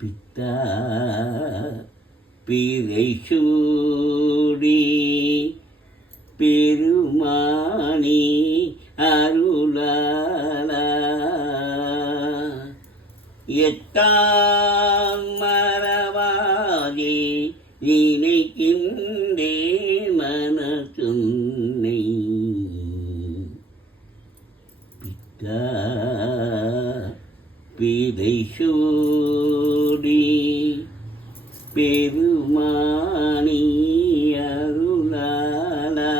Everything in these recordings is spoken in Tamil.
பித்தா பிறை சூடி பெருமானி அருளாலா எத்தான் மறவாதே நினைக்கின்றே மனசுன்னை பித்தா பிறை சூடி பெருமானி அருளாலா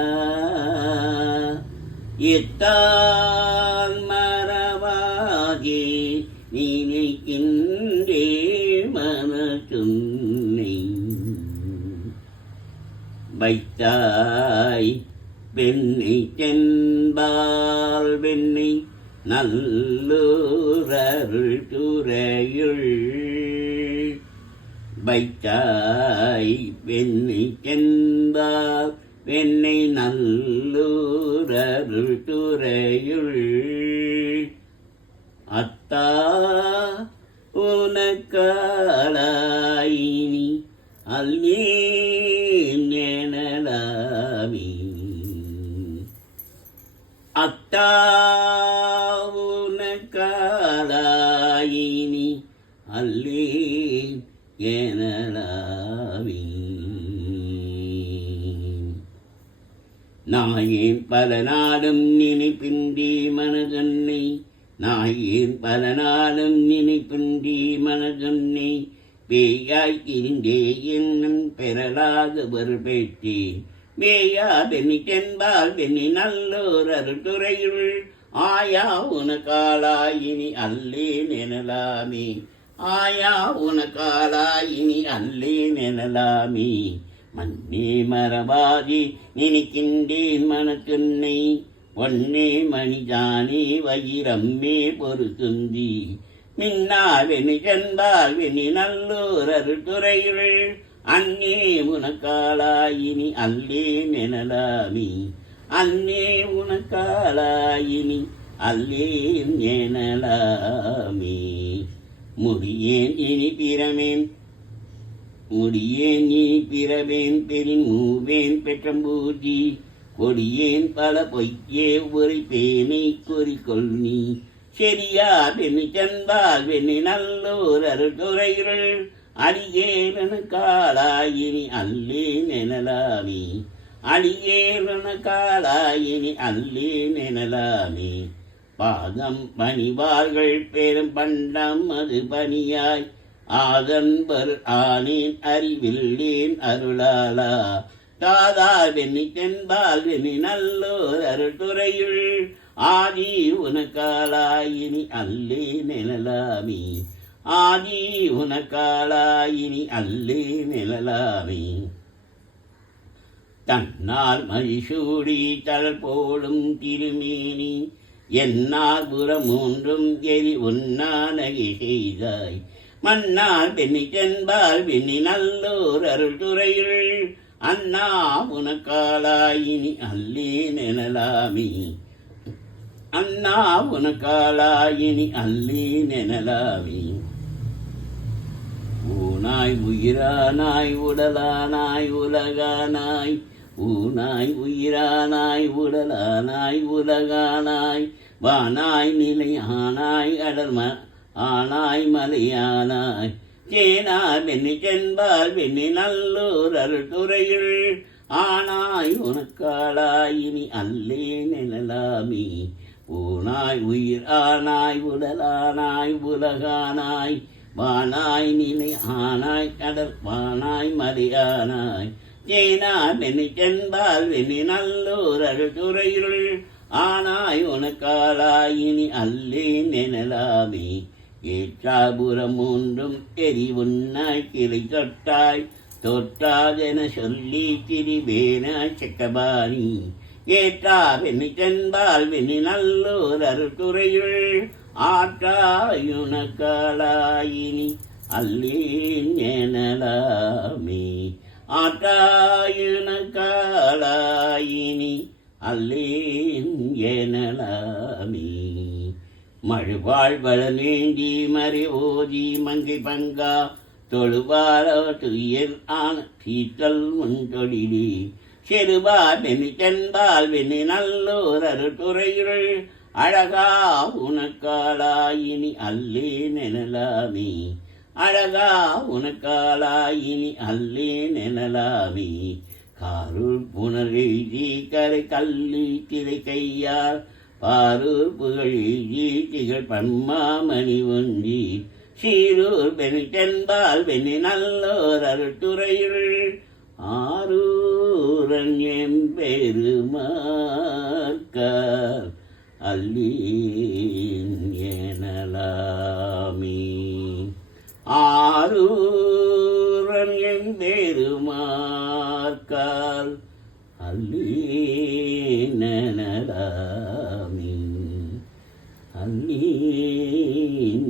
எத்தான் மறவாதே நினைக்கின்றே மனசுன்னை வைத்தாய் வெண்ணை தென்பால் வெண்ணை நல்லூரருள் துறையுள் வைத்தாய் வெண்ணை தென்பால் வெண்ணை நல்லூரருள் துறையுள் அத்தா உனக்காளாயினி அல்லேன் எனலாமி அத்தா உனக்காளாயினி அல்லேன் எனலாமி நாயேன் பல நாளும் நினைப்பின்றி மனதன்னை நாயேன் பல நாளும் நினைப்பின்றி மனதன்னை பேயாய் இருந்தே என்னும் பெறலாக ஒரு பேட்டேன் மேயா வெண்ணி தென்பால் வெண்ணி நல்லோர் அருட்டுறையுள் ஆயா உனக்காளாயினி அல்லேன் எனலாமே ஆயா உனக்காளாயினி அல்லேன் எனலாமே மண்ணே மறவாதி நினைக்கின்றேன் மனத்துன்னை ஒன்னே மணிதானே வயிரம்மே பொறுத்துந்தி மின்னார் வெண்ணி தென்பால் வெண்ணி நல்லோர் அருட்டுறையுள் அன்னே உனக்காளாயினி அல்லேன் எனலாமி அன்னே உனக்காளாயினி அல்லேன் எனலாமி முடியேன் இனி பிறமேன் முடியேன் இனி பிறவேன் பெரின் மூவேன் பெற்றம்பூதி கொடியேன் பல பொய்யே உரைப்பேனை குறிக்கொள் நீ செரியா வெண்ணி தென்பால் வெண்ணி நல்லோர் அருட்டுறையுள் அடியேறன காளாயினி அல்லேன் எனலாமி அடியேறன காளாயினி அல்லேன் எனலாமி பாதம் பணிவார்கள் பெரும் பண்டம் அது பணியாய் ஆதன்பர் ஆனேன் அறிவில்லேன் அருளாலா தாதா வெண்ணி தென்பால் வெண்ணி நல்லோர் அருட்டுறையுள் ஆதி உனக்காளாயினி அல்லேன் எனலாமி ஆதி உனக்காளாயினி அல்லேன் எனலாமி தன்னால் மதிசூடி தளர் போடும் திருமேனி என்னால் புறமூன்றும் எரி உன்னா நகை செய்தாய் மன்னால் வெண்ணி தென்பால் வெண்ணி நல்லோர் அருள்துறையுள் அண்ணா உனக்காளாயினி அல்லேன் எனலாமி அண்ணா உனக்காளாயினி அல்லேன் எனலாமி ஊனாய் உயிரானாய் உடலானாய் உலகானாய் ஊனாய் உயிரானாய் உடலானாய் உலகானாய் வானாய் நிலையானாய் அடர்ம ஆனாய் மலையானாய் தேனார் வெண்ணி தென்பால் வெண்ணி நல்லோர் அருள்துறையுள் ஆனாய் உனக்காளாயினி அல்லேன் எனலாமி ஊனாய் உயிர் ஆனாய் உடலானாய் உலகானாய் வானாய் நிலை ஆனாய் கடல் வானாய் மலையானாய் தேனார் வெண்ணி தென்பால் வெண்ணி நல்லோர் அருள்துறையுள் ஆனாய் உனக்காளாயினி அல்லேன் எனலாமே ஏற்றாபுரம் மூன்றும் எரிவுன்னாய் கிளை தொட்டாய் தொட்டாதென சொல்லி திரிவேனாய் செக்கபாணி ஏற்றா வெண்ணி தென்பால் வெண்ணி நல்லோர் அருள்துறையுள் ஆற்றாயுனக்காளாயினி அல்லேன் எனலாமே ஆற்றாயுனக்காளாயினி அல்லேன் எனலாமே மழுவாழ் வளநேந்தி மறை ஓதி மங்கை பங்கா தொழுவாரோ துயர் ஆன சீத்தல் முன்தொழிலி செருபா வெண்ணி சென்பால் வெண்ணி நல்லோர் அருட்டுரைகள் அழகா உனக்காலாயினி அல்லே நெனலாமே அழகா உனக்காலாயினி அல்லே நெனலாமே காரூர் புனரெய்தி கரை கல்லி திரை கையார் பாரூர் புகழெய்தி திகழ் பன்மாமணி ஒன்றி சீரூர் வெண்ணி தென்பால் வெண்ணி நல்லோர் அருட்டுரையுள் ஆரூரன் எம்பெருமாற்கார் அல்லீன் எனலாமே ஆரூரன் எம்பெருமாற்கார் அல்லீன் எனலாமே அல்லீன்